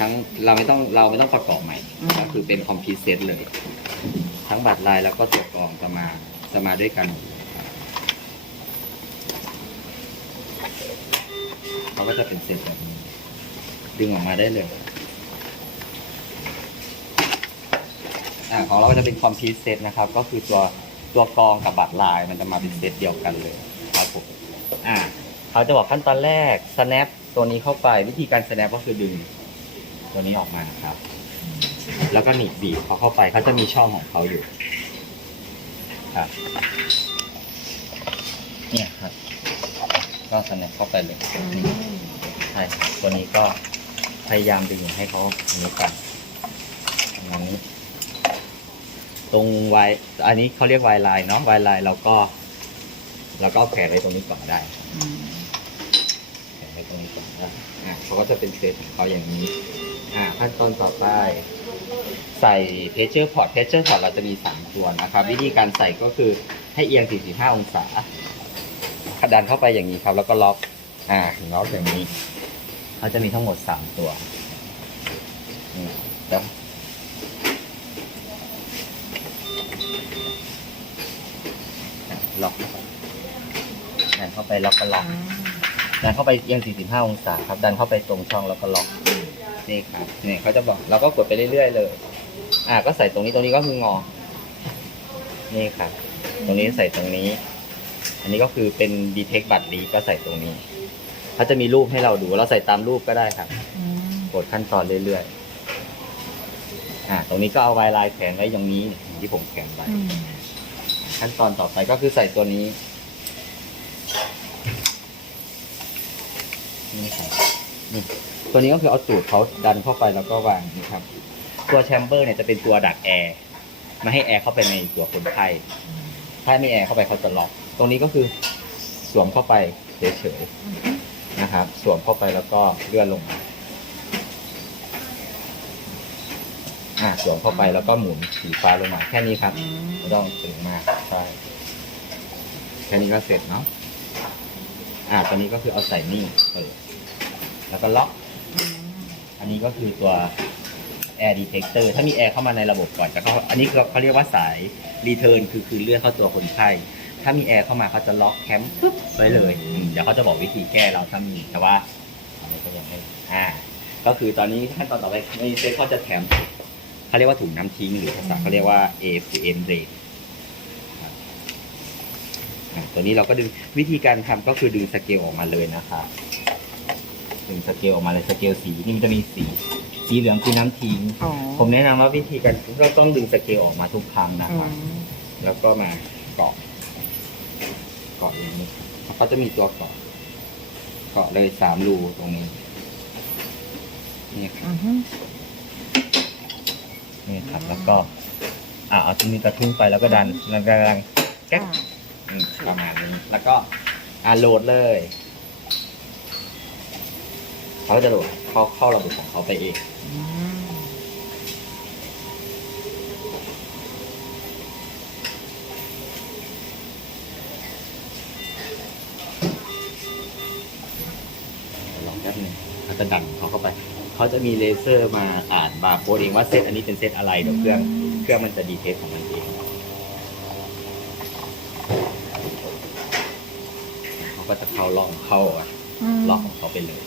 ทั้งเราไม่ต้องเราไม่ต้องประกอบใหม่อืมก็คือเป็นคอมพิวเซตเลย ทั้งบัตรลายแล้วก็ตัวกรองจะมาจะมาด้วยกันเขาก็จะเป็นเซตแบบนี้ ดึงออกมาได้เลยอ่าของเราก็จะเป็นคอมพิวเซตนะครับ ก็คือตัวตัวกรองกับบัตรลายมันจะมาเป็นเซตเดียวกันเลยครับผมอ่าเขาจะบอกขั้นตอนแรก snap ตัวนี้เข้าไปวิธีการ snap ก็คือดึง ตัวนี้ออกมาครับ แล้วก็หนีบบีบเขาเข้าไปเขาจะมีช่องของเขาอยู่ ครับ เนี่ยครับ ก็ snap เข้าไปเลยนี่ใช่ครับตัวนี้ก็พยายามดึงให้เขาอันนี้กันอย่างนี้ ตรงวายอันนี้เขาเรียกวายไลน์เนาะวายไลน์เราก็เราก็แขนไว้ตรงนี้ก่อนได้ อืม ตรงนี้ก่อนได้อะเขาก็จะเป็นเซตของเขาอย่างนี้ อ่าขั้นตอนต่อไป ใส่เพเชอร์พอร์ตเพเชอร์พอร์ตเราจะมีสามตัวนะครับ วิธีการใส่ก็คือให้เอียง 45 องศาดันเข้าไปอย่างนี้ครับ แล้วก็ล็อก อ่าถึงล็อกอย่างนี้เขาจะมีทั้งหมดสามตัวแล้วล็อกเข้าไปดันเข้าไปล็อกก็ล็อก ดันเข้าไปเอียง 45 องศาครับ ดันเข้าไปตรงช่องแล้วก็ล็อกนี่ครับนี่เขาจะบอกเราก็กดไปเรื่อยๆเลย อ่า ก็ใส่ตรงนี้ตรงนี้ก็คืองอ นี่ครับ ตรงนี้ใส่ตรงนี้ อันนี้ก็คือเป็นดีเทคบัตรลีก็ใส่ตรงนี้เขาจะมีรูปให้เราดู เราใส่ตามรูปก็ได้ครับอืมกดขั้นตอนเรื่อยๆ อ่า ตรงนี้ก็เอาไวน์ไลน์แขวนไว้อย่างนี้อย่างที่ผมแขวนไว้อืมขั้นตอนต่อไปก็คือใส่ตัวนี้ นี่ครับนี่ตัวนี้ก็คือเอาตูดเขาดันเข้าไปแล้วก็วางนี่ครับ ตัวแชมเบอร์เนี่ยจะเป็นตัวดักแอร์มาให้แอร์เข้าไปในตัวคนไข้ถ้าไม่แอร์เข้าไปเขาจะล็อก ตรงนี้ก็คือสวมเข้าไปเฉยๆนะครับ สวมเข้าไปแล้วก็เลื่อนลงอ่าสวมเข้าไปแล้วก็หมุนสีฟ้าลงมาแค่นี้ครับไม่ต้องถึงมากใช่แค่นี้ก็เสร็จเนาะ อ่าตัวนี้ก็คือเอาใส่นี่เปิดแล้วก็ล็อก อันนี้ก็คือตัว air detector ถ้ามีแอร์เข้ามาในระบบก่อนจะเข้าอันนี้เขาเรียกว่าสาย return คือคือเลื่อนเข้าตัวคนไข้ถ้ามีแอร์เข้ามาเขาจะล็อกแคมป์ปุ๊บไว้เลยอืมเดี๋ยวเขาจะบอกวิธีแก้เราถ้ามีแต่ว่าอันนี้ก็ยังไม่อ่า ก็คือตอนนี้ขั้นตอนต่อไปในเซตเขาจะแถมเขาเรียกว่าถุงน้ำทิ้งหรือภาษาเขาเรียกว่า AFM rate ตัวนี้เราก็ดึงวิธีการทำก็คือดึงสเกลออกมาเลยนะครับดึงสเกลออกมาเลยสเกลสีนี่มันจะมีสีสีเหลืองคือน้ำทิ้งอ๋อผมแนะนำว่าวิธีการเราต้องดึงสเกลออกมาทุกครั้งนะอืครับมแล้วก็มาเกาะเกาะอย่างนี้เขาก็จะมีตัวเกาะเกาะเลยสามรูตรงนี้นี่ครับอือฮึนี่ครับแล้วก็อ่าเอาที่นี้กระทุ้งไปแล้วก็ดันแล้วก็ดันแก๊ก อืมประมาณนี้แล้วก็อ่าโหลดเลยเขาจะโหลดเข้าเข้าระบบของเขาไปเอง อืมลองแป๊บหนึงเขาจะดันเขาเข้าไป เขาจะมีเลเซอร์มาอ่านบาร์โค้ดเองว่าเซตอันนี้เป็นเซตอะไรเดี๋ยวเครื่อง เครื่องมันจะดีเทคของมันเอง เขา ก็จะเข้าล็อกเข้าอะมล็อกของเขาไปเลย